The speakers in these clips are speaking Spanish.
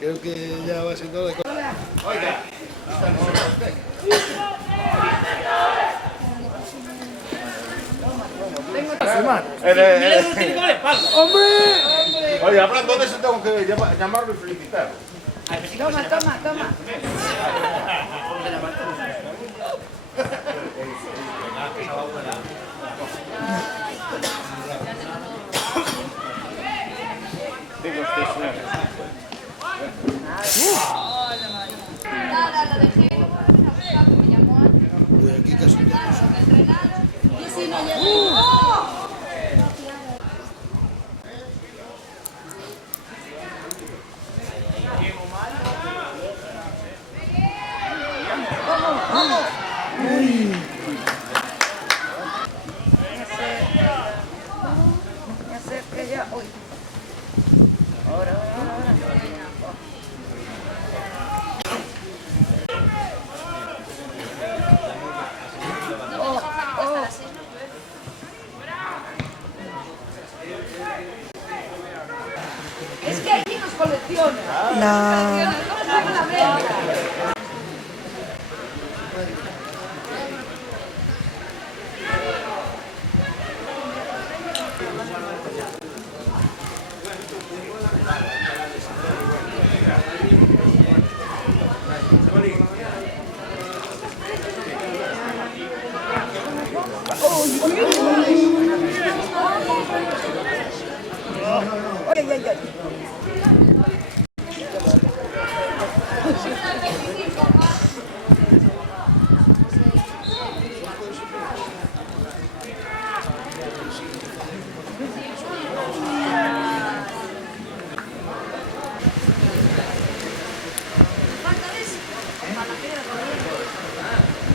Creo que ya va siendo de... Oiga, ¡Hombre! oye, hablando de eso tengo que llamarlo y felicitarlo. Toma, toma, toma. Nada, lo dejé, me llamó antes. Uy, aquí casi no. Entrenaron. Yo sí me llevo. Me acerqué ya. Uy. Ahora, ahora, ahora. Es que aquí nos colecciona. No. Nos sacan la venta. Ay, ay, ay.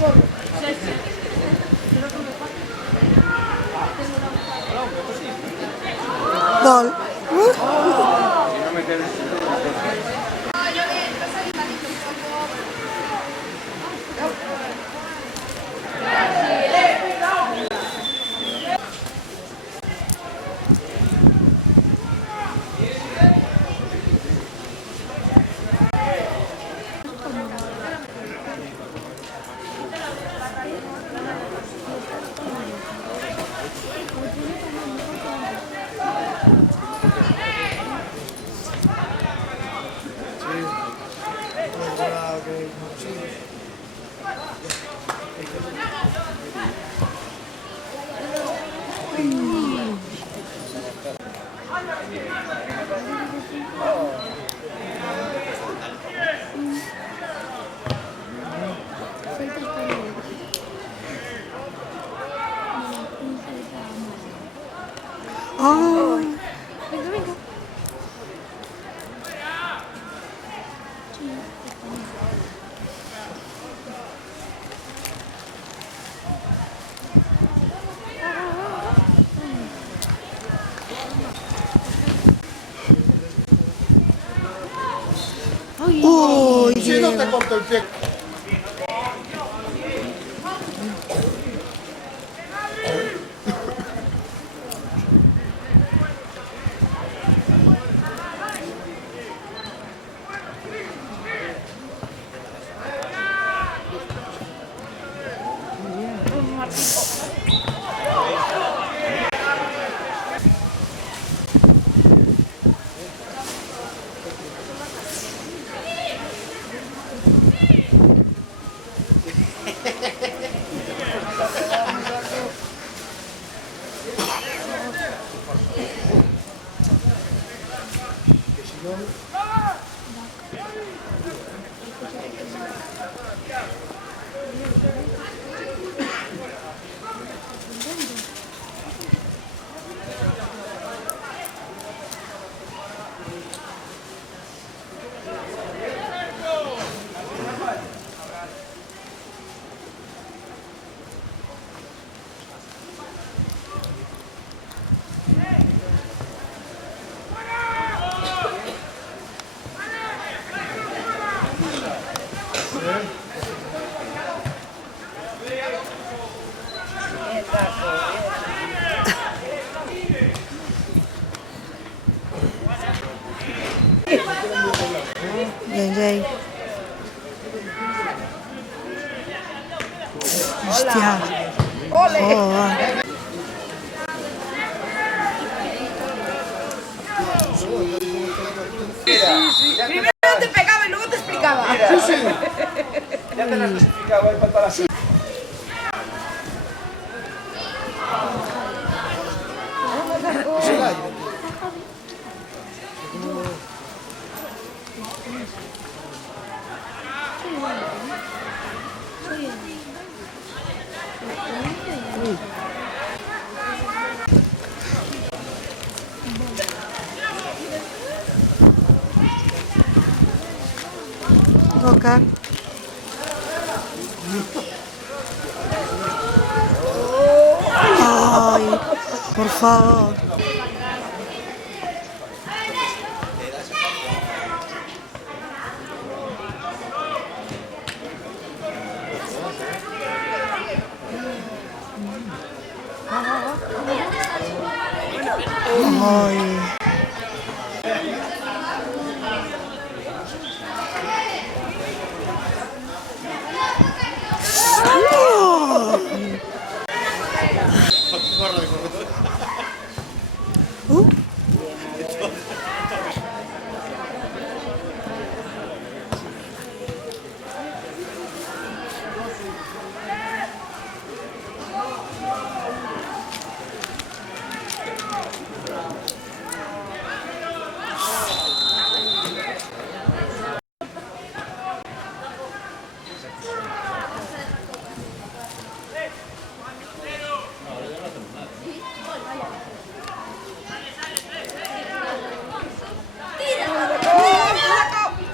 Gol. Ah. Venga, venga. Uy, Si no te corto el pie. bien. Hostia. ¡Ole! Joder. Primero te pegaba y luego te explicaba. Ya te lo has clasificado ahí para todas las... Toca. Ay, por favor. Ay.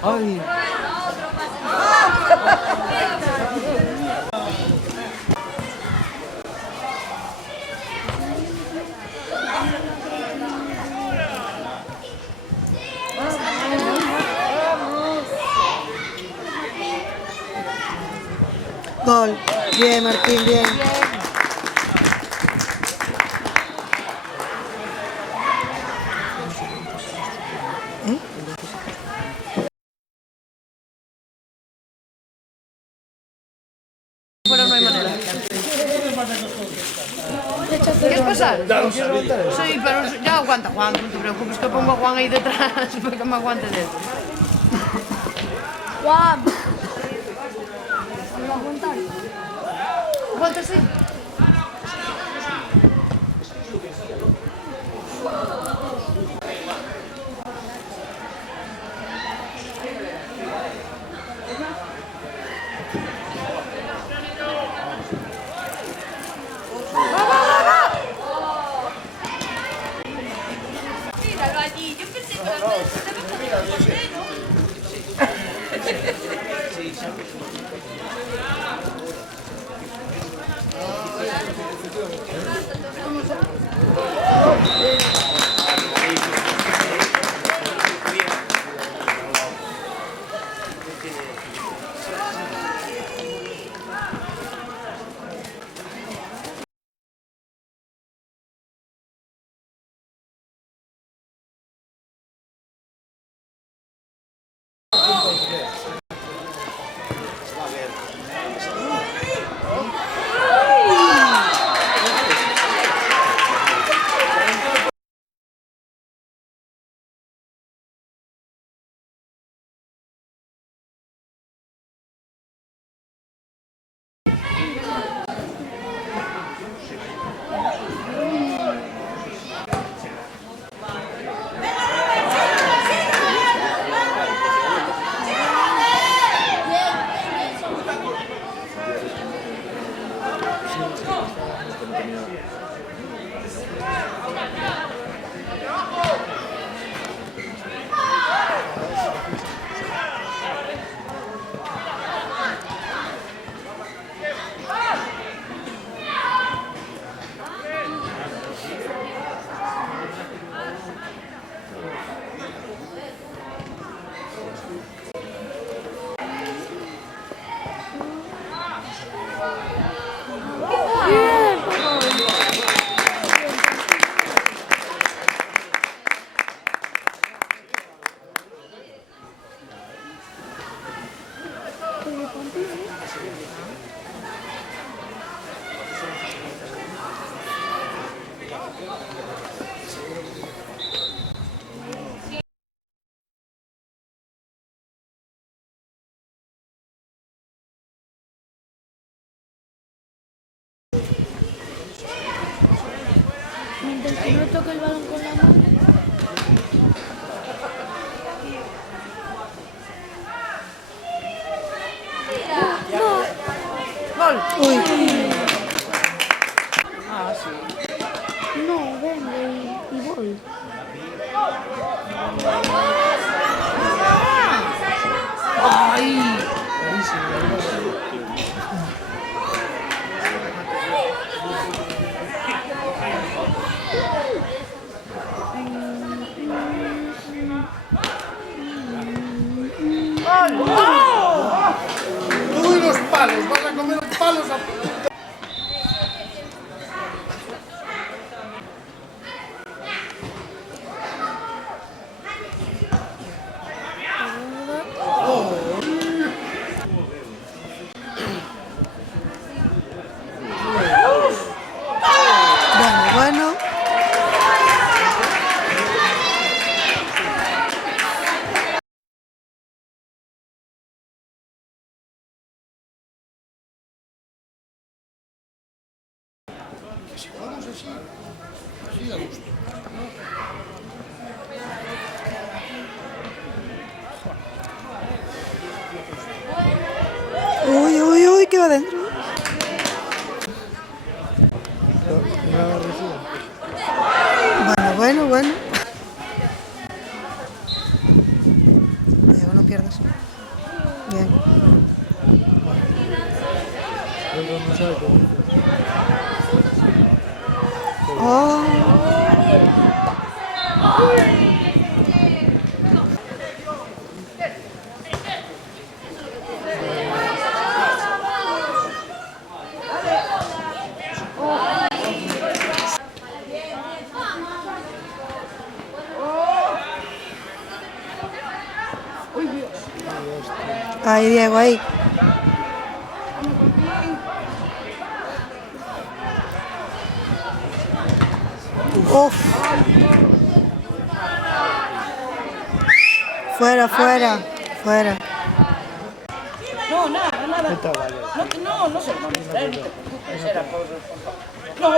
Ay. Gol. Bien, Martín, bien. Fuera no hay manera. ¿Quieres pasar? Sí, pero ya aguanta Juan, no te preocupes que pongo a Juan ahí detrás para que me aguante de esto. Juan. ¿Me va a aguantar? Aguanta sí. Míralo allí. Yo pensé que las redes se deben poner el portero. toque el balón con la mano. Gol. Uy, No, venga y voy. Ay. Uy, los palos, vas a comer los palos a... bueno. Si jugamos así, así da gusto. Uy, uy, uy, que va dentro. Bueno. Diego, no pierdas. Bien. Oh. Ahí, Diego, ahí. Uf. Fuera. No, nada. No se lo vamos a traer, no te preocupes, era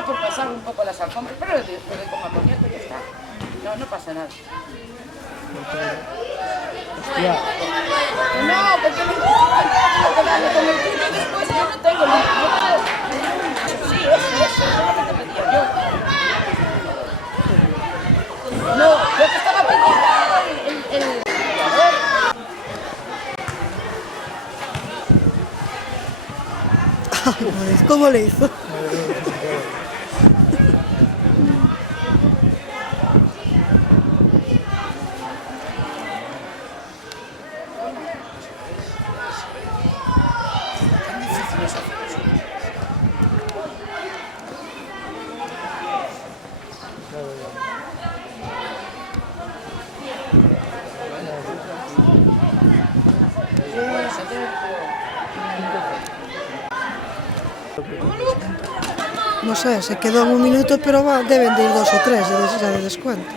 por pasar un poco las alfombras, pero después de como amoníaco ya está. No pasa nada. No, porque me quedarme con el tuyo después yo no tengo Sí, eso es lo que te pedía yo. No, yo que estaba pidiendo el ¿Cómo le hizo? No sé, se quedó en un minuto, pero deben de ir 2 o 3 de descuento.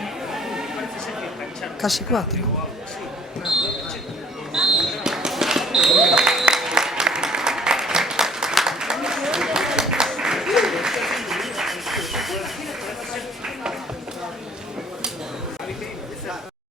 Casi 4.